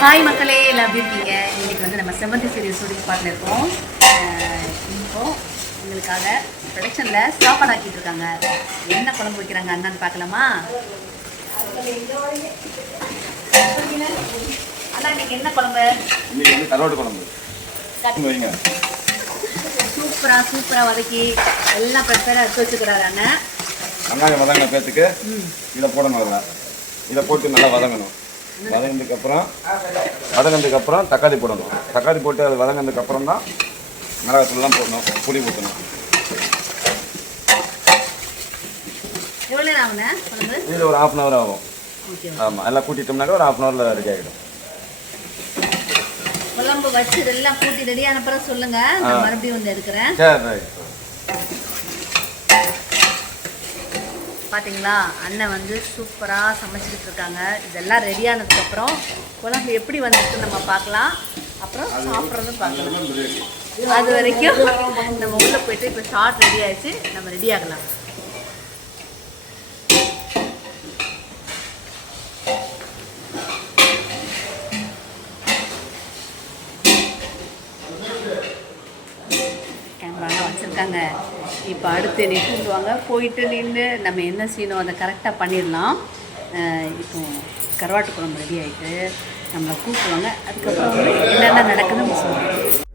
Hi மக்களே, எல்லாம் எப்படி இருக்கீங்க? இன்றைக்கி வந்து நம்ம செவந்தி சீரியல் ஷூட்டிங் ஸ்பாட்டில் இருக்கோம். இப்போது உங்களுக்காக ப்ரொடக்ஷனில் சாப்பாடு ஆக்கிட்டு இருக்காங்க. என்ன குழம்பு வைக்கிறாங்க அண்ணான்னு பார்க்கலாமா? அண்ணா இன்னைக்கு என்ன குழம்பு? இன்னைக்கு வந்து கருவாட்டு குழம்பு. சூப்பராக வதக்கி எல்லாம் ப்ரிப்பேராக எடுத்து வச்சுக்கிறாரு அண்ணன். வெங்காயம் வதங்கின பேத்துக்கு இதை போடணும். அதில் இதை போட்டு நல்லா வதங்கணும். வதங்கினதுக்கப்புறம் தக்காளி போடணும். தக்காளி போட்டு அது வதங்கினதுக்கப்புறம் தான் மிளகாத்தூள்லாம் போடணும், புளி ஊற்றணும். எவ்வளோ நேரம் ஆகுண்ணே? இது ஒரு 1/2 hour ஆகும். ஆமாம், எல்லாம் கூட்டிட்டோம்னாக்க ஒரு 1/2 hourல ரெடி ஆகிடும். குழம்பு வச்சு எல்லாம் கூட்டி ரெடி ஆன பிறகு சொல்லுங்க, நான் மறுபடியும் வந்து எடுக்கிறேன். சரி. பார்த்தீங்களா, அண்ணன் வந்து சூப்பராக சமைச்சிக்கிட்டு இருக்காங்க. இதெல்லாம் ரெடி ஆனதுக்கப்புறம் குழம்பு எப்படி வந்துட்டு நம்ம பார்க்கலாம், அப்புறம் சாப்பிட்றதும் பார்க்கலாம். அது வரைக்கும் நம்ம உள்ளே போயிட்டு இப்போ ஷார்ட் ரெடி ஆகிடுச்சு, நம்ம ரெடி ஆகலாம். கேமராலாம் வச்சுருக்காங்க. இப்போ அடுத்து நின்றுவாங்க, போயிட்டு நின்று நம்ம என்ன செய்யணும் அதை கரெக்டாக பண்ணிடலாம். இப்போ கருவாட்டு குழம்பு ரெடி ஆகிட்டு நம்மளை கூப்பிடுவாங்க. அதுக்கப்புறம் வந்து என்னென்ன நடக்குதுன்னு நம்ம சொல்லுவோம்.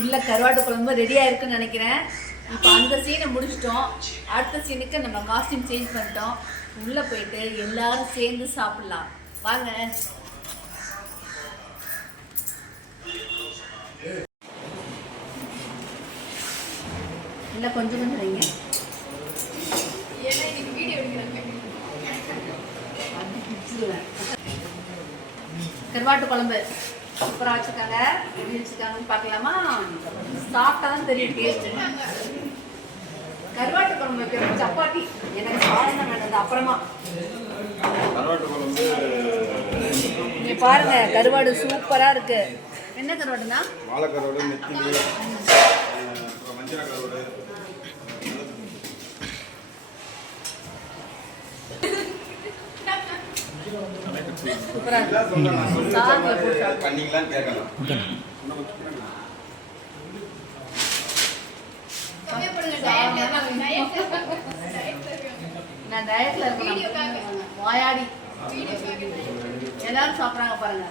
உள்ள கருவாட்டு குழம்பு ரெடியாக இருக்குன்னு நினைக்கிறேன். இப்போ அந்த சீனை முடிச்சிட்டோம். அடுத்த சீனுக்கு நம்ம காஸ்டியூம் சேஞ்ச் பண்ணிட்டோம். உள்ளே போயிட்டு எல்லாரும் சேர்ந்து சாப்பிட்லாம் வாங்க. இல்லை கொஞ்சம் கொஞ்சம் வைங்க. கருவாட்டு குழம்பு சூப்பராக வச்சுருக்காங்க. எப்படி வச்சுருக்காங்கன்னு பார்க்கலாமா? சாப்பிட்டா தான் தெரியும் டேஸ்ட்டு. கருவாட்டு குழம்பு வைக்கிறோம், சப்பாத்தி எனக்கு சாதம் தான் வேண்டது. அப்புறமா கருவாட்டு குழம்பு இங்கே பாருங்க, கருவாடு சூப்பராக இருக்கு. என்ன கருவாடுனா? வாழை கருவாடு, நெத்திலி, மஞ்சள் கருவாடு. சூப்பராக இருக்கு. சாதத்தில் போட்டு பண்ணிங்களான்னு கேட்கலாம். நான் டயட்ல இருக்கேன். வாயாடி எல்லாரும் சாப்பிட்றாங்க பாருங்க.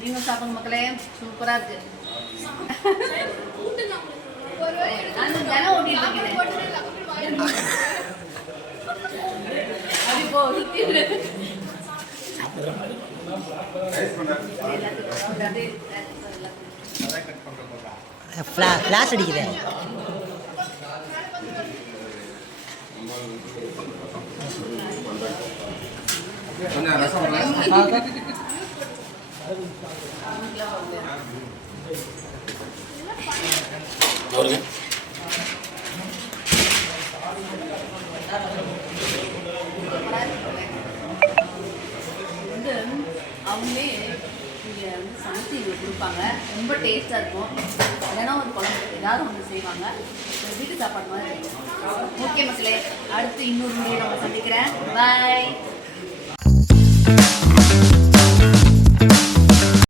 நீங்களும் சாப்பிடுங்க மக்களே, சூப்பரா இருக்கு. தினம் ஓட்டிட்டு இருக்கேன். அப்போ ஃப்ளாஷ் அடிக்குது. வந்து அவங்களே இங்கே வந்து சமைச்சு எங்களுக்கு கொடுப்பாங்க. ரொம்ப டேஸ்ட்டாக இருக்கும். இல்லைன்னா ஒரு குழம்பு ஏதாவது ஒன்று செய்வாங்க. வீட்டு சாப்பாடு மாதிரி இருக்கும். ஓகே மக்களே, அடுத்து இன்னொரு வீடியோ நம்ம சந்திக்கிறேன். பாய்.